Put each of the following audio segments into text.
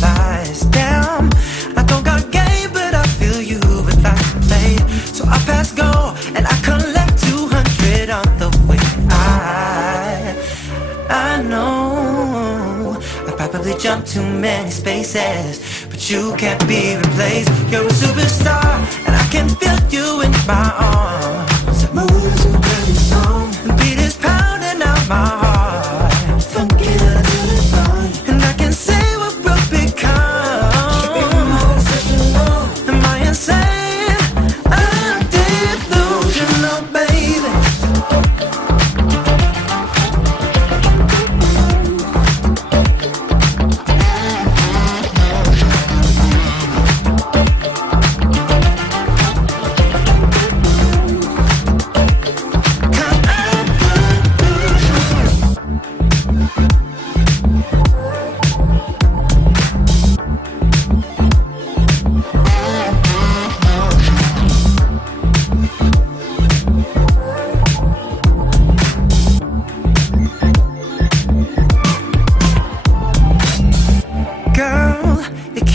butterflies. Damn, I don't got game, but I feel you would like to play. So I pass go and I collect 200 on the way. I know I probably jumped too many spaces, but you can't be replaced. You're a superstar, and I can feel you in my arms. Moves a pretty song, the beat is pounding out my heart. Funky until it's gone, and I can say what we'll become. Am I insane? I'm delusional, baby.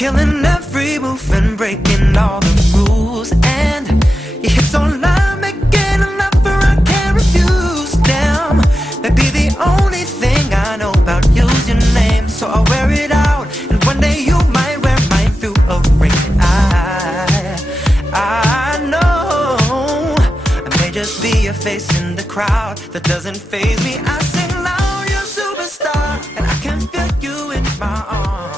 Killing every move and breaking all the rules, and your hips online making an offer I can't refuse. Damn, that be the only thing I know about you's your name, so I'll wear it out, and one day you might wear mine through a ring. I know I may just be a face in the crowd that doesn't faze me. I sing loud, you're a superstar, and I can feel you in my arms.